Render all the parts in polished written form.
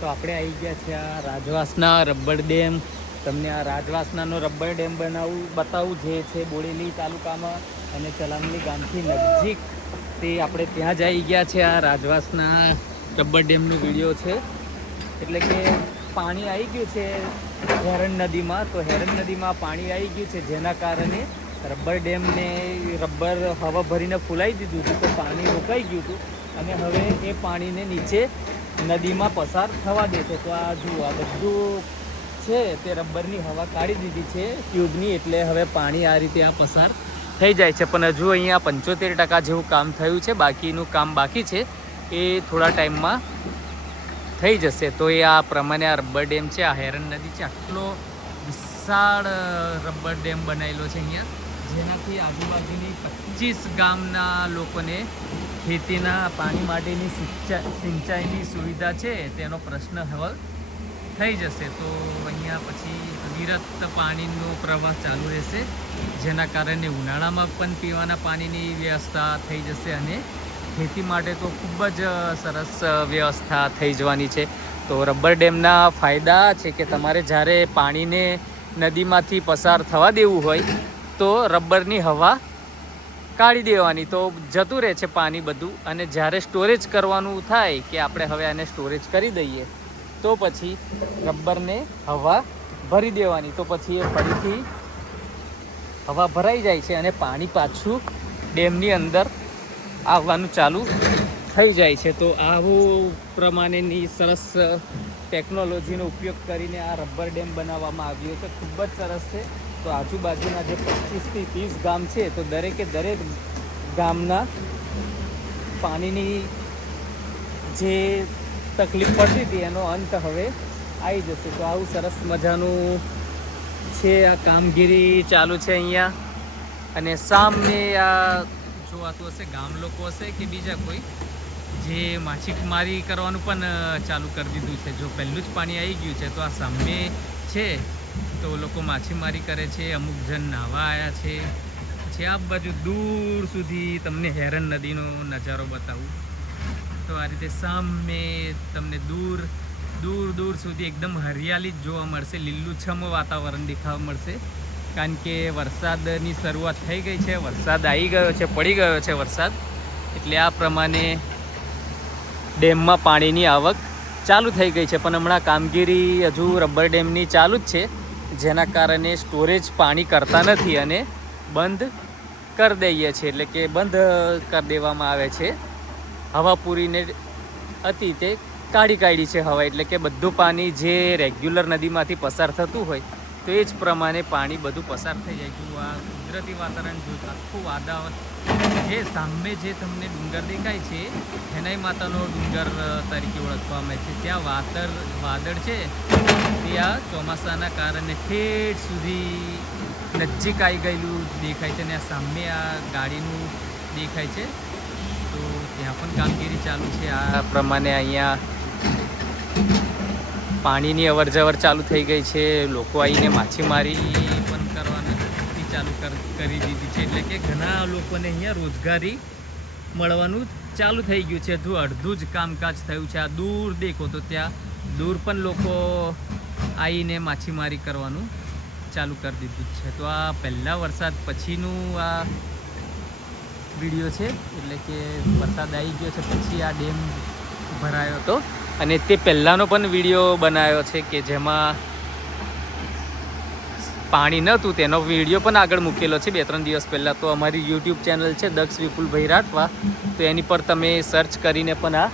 તો આપણે આવી ગયા છે આ રાજવાસના રબર ડેમ. તમને આ રાજવાસનાનો રબર ડેમ બતાવું જે છે બોડેલી તાલુકામાં અને ચલામલી ગામથી નજીક. તે આપણે ત્યાં જ આવી ગયા છે. આ રાજવાસના રબર ડેમનો વિડીયો છે. એટલે કે પાણી આવી ગયું છે હેરણ નદીમાં. તો હેરણ નદીમાં પાણી આવી ગયું છે, જેના કારણે રબર ડેમને રબર હવા ભરીને ફૂલાઈ દીધું હતું. તો પાણી રોકાઈ ગયું હતું અને હવે એ પાણીને નીચે નદીમાં પસાર થવા દે છે. તો આ જુઓ, આ બધું છે તે રબરની હવા કાઢી દીધી છે ટ્યુબની, એટલે હવે પાણી આ રીતે આ પસાર થઈ જાય છે. પણ હજુ અહીંયા 75% જેવું કામ થયું છે, બાકીનું કામ બાકી છે. એ થોડા ટાઈમમાં થઈ જશે. તો એ આ પ્રમાણે આ રબર ડેમ છે, આ હેરણ નદી છે. આટલો વિશાળ રબર ડેમ બનાવેલો છે અહીંયા, જેનાથી આજુબાજુની 25 ગામના લોકોને ખેતીના પાણી માટેની સિંચાઈની સુવિધા છે તેનો પ્રશ્ન હલ થઈ જશે. તો અહીંયા પછી અવિરત પાણીનો પ્રવાહ ચાલુ રહેશે, જેના કારણે ઉનાળામાં પણ પીવાના પાણીની વ્યવસ્થા થઈ જશે અને ખેતી માટે તો ખૂબ જ સરસ વ્યવસ્થા થઈ જવાની છે. તો રબર ડેમના ફાયદા છે કે તમારે જ્યારે પાણીને નદીમાંથી પસાર થવા દેવું હોય તો રબરની હવા કાઢી દેવાની, તો જતું રહે છે પાણી બધું. અને જ્યારે સ્ટોરેજ કરવાનું થાય કે આપણે હવે આને સ્ટોરેજ કરી દઈએ, તો પછી રબરને હવા ભરી દેવાની. તો પછી એ ફરીથી હવા ભરાઈ જાય છે અને પાણી પાછું ડેમની અંદર આવવાનું ચાલુ થઈ જાય છે. તો આવું પ્રમાણેની સરસ ટેકનોલોજીનો ઉપયોગ કરીને આ રબર ડેમ બનાવવામાં આવ્યો છે. ખૂબ જ સરસ છે. તો આજુબાજુના જે 25 થી 30 ગામ છે, તો દરેકે દરેક ગામના પાણીની જે તકલીફ પડતી હતી એનો અંત હવે આવી જશે. તો આવું સરસ મજાનું છે, આ કામગીરી ચાલુ છે અહીંયા. અને સામે આ જોવાતું હશે ગામ લોકો હશે કે બીજા કોઈ, જે માછીમારી કરવાનું પણ ચાલુ કરી દીધું છે. જો પહેલું જ પાણી આવી ગયું છે તો આ સામે છે તો લોકો માછીમારી કરે છે, અમુક જણ નાહવા આવ્યા છે. પછી આ બાજુ દૂર સુધી તમને હેરણ નદીનો નજારો બતાવું તો આ રીતે સામે તમને દૂર દૂર દૂર સુધી એકદમ હરિયાળી જ જોવા મળશે, લીલુંછમ વાતાવરણ દેખાવા મળશે. કારણ કે વરસાદની શરૂઆત થઈ ગઈ છે, વરસાદ આવી ગયો છે, પડી ગયો છે વરસાદ. એટલે આ પ્રમાણે ડેમમાં પાણીની આવક ચાલુ થઈ ગઈ છે. પણ હમણાં કામગીરી હજુ રબર ડેમની ચાલુ જ છે, જેના કારણે સ્ટોરેજ પાણી કરતા નથી અને બંધ કરી દઈએ છીએ. એટલે કે બંધ કરી દેવામાં આવે છે. હવા પૂરીને હતી તે કાઢી છે હવા. એટલે કે બધું પાણી જે રેગ્યુલર નદીમાંથી પસાર થતું હોય તો એ જ પ્રમાણે પાણી બધું પસાર થઈ જાય. જો આ કુદરતી વાતાવરણ જોયું, આખું વાતાવરણ જે સામે જે તમને ડુંગર દેખાય છે એનાય માતાનો ડુંગર તરીકે ઓળખવામાં આવે છે. ત્યાં વાદળ છે ત્યાં ચોમાસાના કારણે ઠેઠ સુધી નજીક આવી ગયેલું દેખાય છે. અને આ સામે આ ગાડીનું દેખાય છે, તો ત્યાં પણ કામગીરી ચાલુ છે. આ પ્રમાણે અહીંયા પાણીની અવર જવર ચાલુ થઈ ગઈ છે. લોકો આવીને માછીમારી પણ કરવાની ચાલુ કરી દીધી છે. એટલે કે ઘણા લોકોને અહીંયા રોજગારી મળવાનું ચાલુ થઈ ગયું છે. હજુ અડધું જ કામકાજ થયું છે. આ દૂર દેખો તો ત્યાં દૂર પણ લોકો આવીને માછીમારી કરવાનું ચાલુ કરી દીધું છે. તો આ પહેલાં વરસાદ પછીનું આ વિડીયો છે. એટલે કે વરસાદ આવી ગયો છે પછી આ ડેમ ભરાયો હતો. અને તે પહેલાંનો પણ વિડીયો બનાવ્યો છે કે જેમાં પાણી નહોતું, તેનો વિડીયો પણ આગળ મૂકેલો છે 2-3 દિવસ પહેલાં. તો અમારી યુટ્યુબ ચેનલ છે દક્ષ વિપુલભાઈ રાઠવા, તો એની પર તમે સર્ચ કરીને પણ આ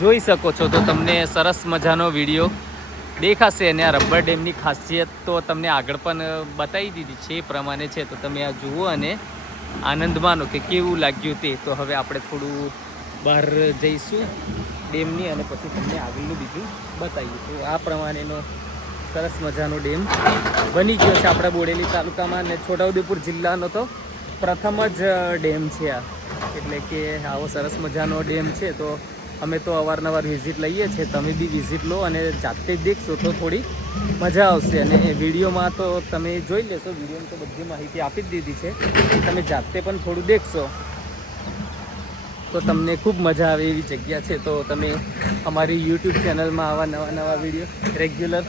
જોઈ શકો છો. તો તમને સરસ મજાનો વિડીયો દેખાશે. અને આ રબર ડેમની ખાસિયત તો તમને આગળ પણ બતાવી દીધી છે, એ પ્રમાણે છે. તો તમે આ જુઓ અને આનંદ માનો કે કેવું લાગ્યું તે. તો હવે આપણે થોડું બહાર જઈશું ડેમની અને પછી તમને આગળનું બીજું બતાવીએ. તો આ પ્રમાણેનો સરસ મજાનો ડેમ બની ગયો છે આપણા બોડેલી તાલુકામાં. અને છોટાઉદેપુર જિલ્લાનો તો પ્રથમ જ ડેમ છે આ. એટલે કે આવો સરસ મજાનો ડેમ છે. તો અમે તો અવારનવાર વિઝિટ લઈએ છીએ, તમે બી વિઝિટ લો અને જાતે જ દેખશો તો થોડી મજા આવશે. અને વિડીયોમાં તો તમે જોઈ લેશો, વિડીયોમાં તો બધી માહિતી આપી જ દીધી છે, તમે જાતે પણ થોડું દેખશો તો તમને ખૂબ મજા આવે એવી જગ્યા છે. તો તમે અમારી યુટ્યુબ ચેનલમાં આવા નવા વિડીયો રેગ્યુલર